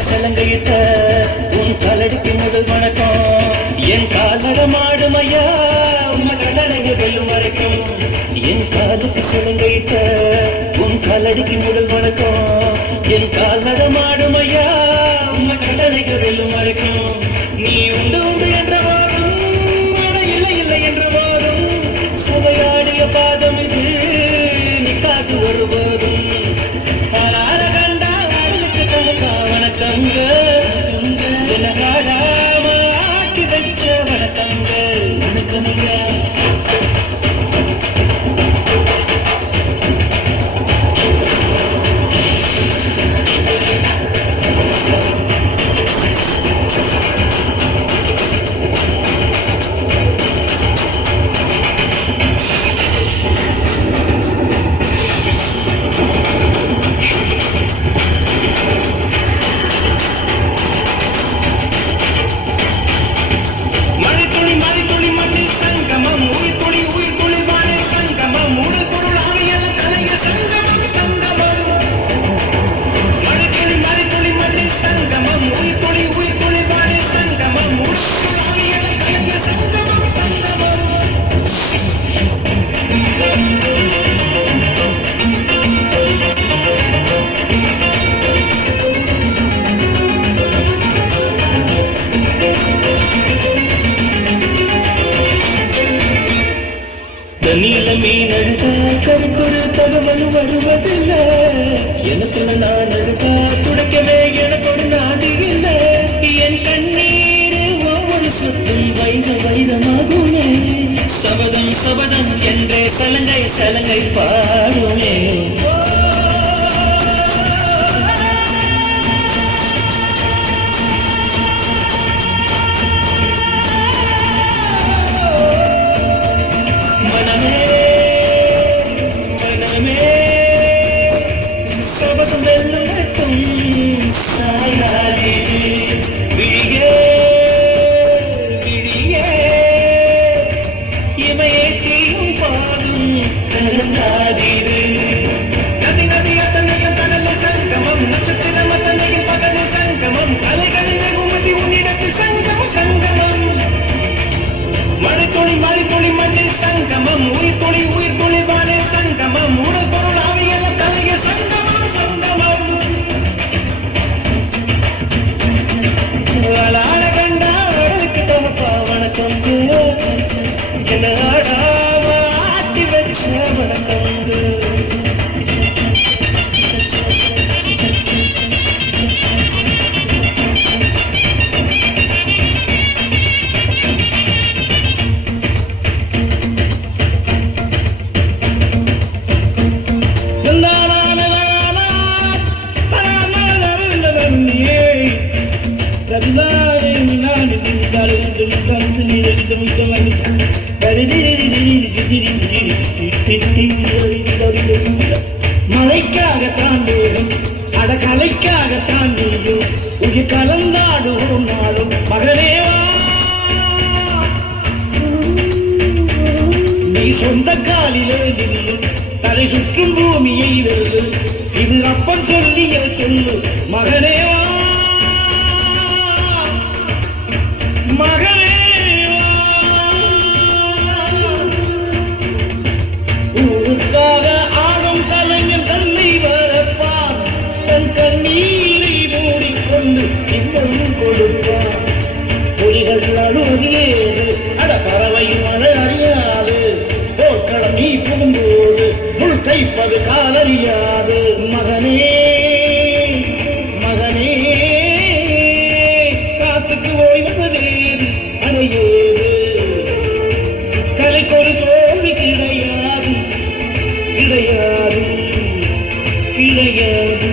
காலுக்கு சலங்கையிட்ட உன் காலடிக்கு முதல் வணக்கம். என் கால்நடமாடும் ஐயா உண்மை கடலைய வெல்லும் வரைக்கும். என் காலுக்கு சலங்கையிட்ட உன் காலடிக்கு முதல் வணக்கம். என் கால்நடமாடும் ஐயா உண்மை கடலைய வெல்லும் வரைக்கும். நீ உண்டு உண்டு என்ற வாரம் இல்லை இல்லை என்ற வாரம் சுவையாடிய பாதம் இது நீ காத்து வருவதும். வணக்கங்க ஆட்டி வச்ச வணக்கங்க வணக்கங்க. நீல மீன் அழுத கருக்குரு தகவல் வருவதில்லை. எனக்குள்ள நான் அழுதா துடைக்கவே எனக்கு ஒரு நாடு இல்லை. என் கண்ணீர் ஒவ்வொரு சொத்தும் வைர வைரமாகுமே. சபதம் சபதம் என்றே சலங்கை சலங்கை பாடுமே. நதி நதி அத்தனையும் கடலில் சங்கமம், நட்சத்திரம் அத்தனையும் பகலில் சங்கமம், அலைகளின் வெகுமதி உன்னிடத்தில் சங்கமம் சங்கமம். மழைத்துளி மழைத்துளி மண்ணில் சங்கமம், உயிர் துளி வானில் சங்கமம், உடல் பொருள் ஆவியெல்லாம் கலைய சங்கமம் சங்கமம். ஆளாட கண்டா அடலுக்கு தகப்பா வணக்கம் என்ன ஆடாவா ஆட்டி வச்ச வணக்கம். மழைக்காகத்தான் வேணும் அட கலைக்காகத்தான் நீயும் உயிர் கலந்தாடுவோம் நாளும் மகனேவா. நீ சொந்த காலிலே நில்லு தலை சுற்றும் பூமியை வெல்லு. இது அப்பன் சொல்லிய சொல்லு மகனேவா மகனே. ஊருக்காக ஆடும் கலைஞன் தன்னை வரப்பான், தன் கண்ணீரை மூடிக்கொண்டு இன்னும் கொடுப்பான். புலிகள் அழுதியேது அட பறவை மழை அறியாது. போர்க்களம் நீ புகும்போது முள் தைப்பது காலறியாது மகனே மகனே. காத்துக்கு ஓய்வதேது அறையேது கலைக்கொரு தோல்வி கிடையாது கிடையாது கிடையாது.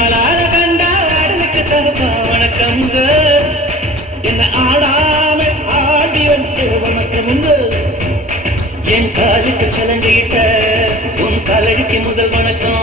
ஆளாட கண்டா ஆடலுக்கு தகப்பா வணக்கம்ங்க என்ன ஆடாம ஆடி வச்ச வணக்கம். என் காலுக்கு சலங்கையிட்ட உன் காலடிக்கு முதல் வணக்கம்.